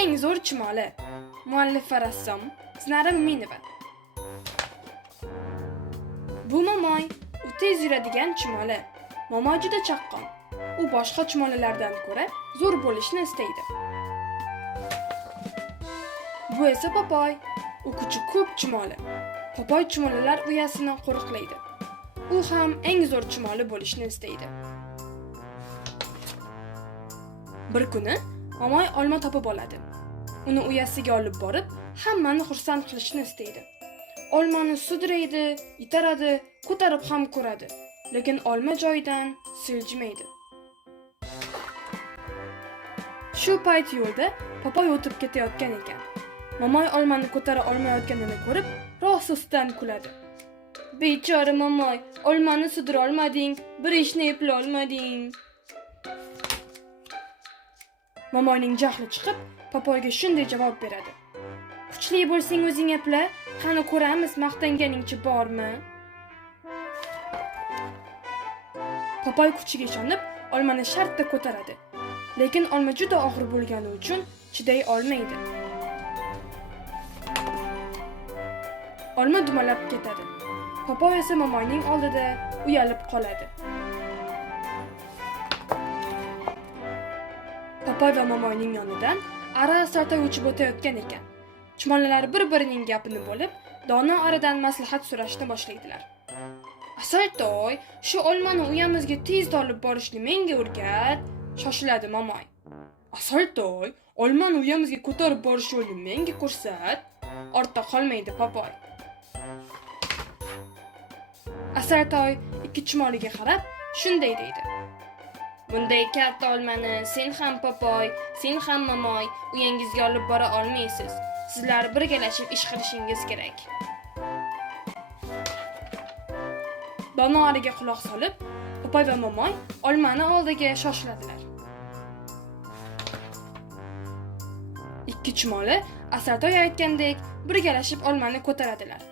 eng zo'r chumoli. Muallif va rassom Znara Muminova. Bu momoy, u tez yuradigan chumoli. Momoy juda chaqqon. U boshqa chumolilardan ko'ra zo'r bo'lishni istaydi. Bu esa Popoy. U kuchi ko'p chumoli. Popoy chumolilar uyasidan qo'riqlaydi. U ham eng zo'r chumoli bo'lishni istaydi. Bir kuni momoy olma topib oladi. Uni uyasiga olib borib, hammani xursand qilishni istaydi. Olmani sudraydi, itaradi, ko'tarib ham ko'radi, lekin olma joyidan siljimaydi. Shu payt yo'lda Popoy o'tib ketayotgan ekan. Momoy olmani ko'tara olmayotganini ko'rib, ro'sisidan kuladi. Bechora momoy, olmani sudira olmading, bir ishni eplay olmading. Momoyning jahli chiqib, Popoyga shunday javob beradi. Kuchli bo'lsang o'zing epla, qani ko'ramiz maqtanganingcha bormi? Popoy kuchiga ishonib, olmani shartta ko'taradi. Lekin olma juda og'ir bo'lgani uchun chiday olmaydi. Olma dumalab ketadi. Popoy esa momoyning oldida uyalib qoladi. Popoy va momoyning yonidan ara-sarta uchib o'tayotgan ekan. Chumolilar bir-birining gapini bo'lib, dono aradan maslahat so'rashni boshlaydilar. Asaltoy, shu olmani uyamizga tezda olib borishni menga o'rgat, shoshiladi momoy. Asaltoy, olmani uyamizga ko'tarib borish yo'lini menga ko'rsat, ortda qolmaydi Popoy. Asaltoy ikki chumoliga qarab shunday deydi. Bunday katta olmani sen ham Popoy, sen ham momoy uyangizga olib bora olmaysiz. Sizlar birgalashib ish qilishingiz kerak. Dono ariga quloq solib, Popoy va momoy olmani oldiga shoshiladilar. Ikki chumoli Asaltoy aytgandek birgalashib olmani ko'taradilar.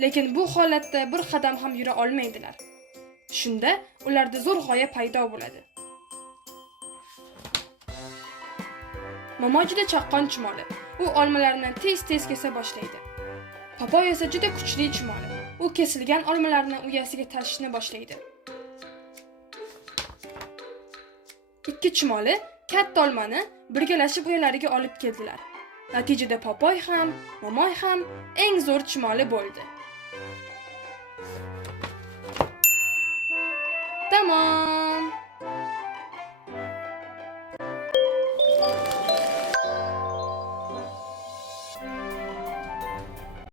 Lekin bu holatda bir qadam ham yura olmaydilar. Shunda ularda zo'r g'oya paydo bo'ladi. Momoy juda chaqqon chumoli. U olmalarni tez-tez kesa boshlaydi. Popoy esa juda kuchli chumoli. U kesilgan olmalarni uyasiga tashishni boshlaydi. Ikki chumoli katta olmani birgalashib uyalariga olib keldilar. Natijada Popoy ham, momoy ham eng zo'r chumoli bo'ldi. Tamom.